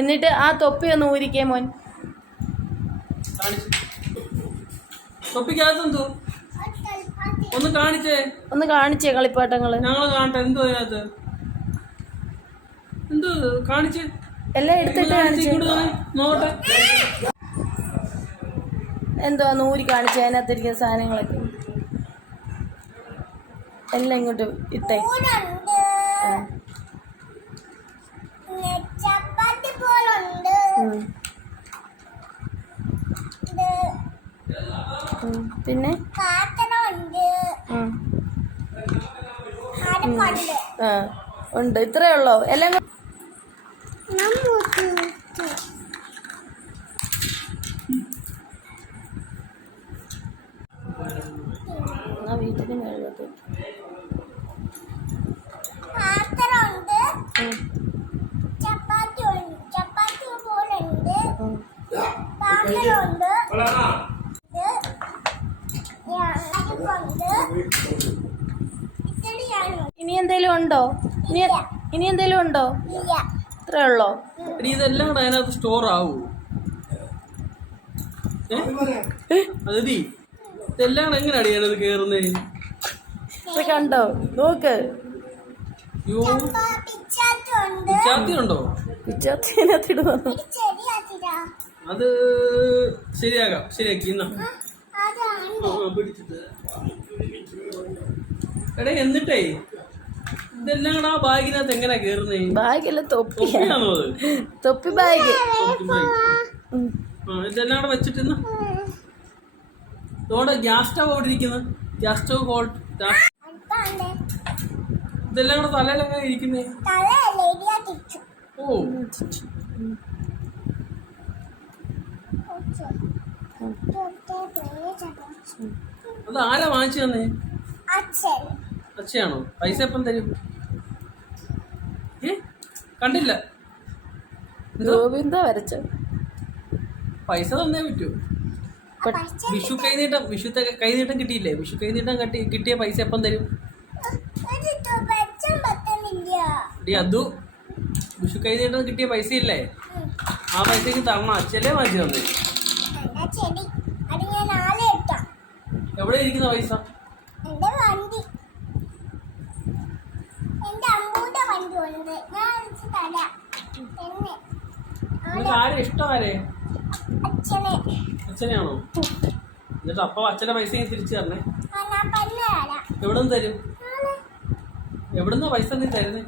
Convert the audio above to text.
എന്നിട്ട് ആ തൊപ്പി ഒന്ന് ഊരിക്കേ മോൻ. തൊപ്പിക്കകത്തെന്തോ ഒന്ന് കാണിച്ചേ കളിപ്പാട്ടങ്ങള്. ഞങ്ങള് കാണട്ടെ. എന്തോ അതിനകത്ത് എന്തോ കാണിച്ചേ. എല്ലാം എടുത്തിട്ട് നോട്ടെ. എന്തോ ഊരി കാണിച്ചേ. അതിനകത്തിരിക്കുന്ന സാധനങ്ങളൊക്കെ എല്ലാം ഇങ്ങോട്ട് ഇട്ടേ. പിന്നെ ഉണ്ട്. ഇത്രേ ഉള്ളോ എല്ലാം? വീട്ടിന് മേളത്ത് ഇനി എന്തേലും ഉണ്ടോ? ഇനി എന്തേലും ഉണ്ടോ? ഇത്രേ ഉള്ളോ? ഇതെല്ലാം കൂടെ അതിനകത്ത് സ്റ്റോർ ആവൂ? അതി ഇതെല്ലാം കൂടെ എങ്ങനെ അടിയാണത് കേറുന്നേ? കണ്ടോ? നോക്ക്. ഉണ്ടോ? അത് ശരിയാക്കാം. ശരിയാക്കി പിടിച്ചിട്ട് എടേ. എന്നിട്ടേ ഇതെല്ലാം കൂടെ ആ ബാഗിനകത്ത് എങ്ങനെയാ കേറുന്നേ? ബാഗല്ല, തൊപ്പിയാണോ അത്? തൊപ്പി ബാഗ്. ഇതെല്ലാം കൂടെ വെച്ചിട്ട് ഇതോടെ ഗ്യാസ് സ്റ്റവ് അവിടെ ഇരിക്കുന്നത്. ഗ്യാസ് സ്റ്റവ് ഇതെല്ലാം കൂടെ തലയിലെങ്ങനെ ഇരിക്കുന്നേ? ഓ, അത് ആരാ വാങ്ങിച്ചു തന്നെ? അച്ഛയാണോ? പൈസ എപ്പം തരും? കണ്ടില്ല. ഗോവിന്ദ വരച്ച പൈസ തന്നേ പറ്റൂ. വിഷു കൈനീട്ടം കിട്ടിയില്ലേ? വിഷു കൈനീട്ടം കിട്ടിയ പൈസ എപ്പം തരും? അതു വിഷു കൈനീട്ടം കിട്ടിയ പൈസ ഇല്ലേ? ആ പൈസക്ക് തരണം. അച്ഛല്ലേ വാങ്ങിച്ചു തന്നെ. എവിടെ ഇരിക്കുന്ന പൈസ? നിനക്ക് ആരെ ഇഷ്ടമാരെ? അച്ഛനെയാണോ? എന്നിട്ട് അപ്പൊ അച്ഛന്റെ പൈസ തിരിച്ചു തരണേ. എവിടുന്ന് തരും? എവിടുന്ന പൈസ നീ തരുന്നേ?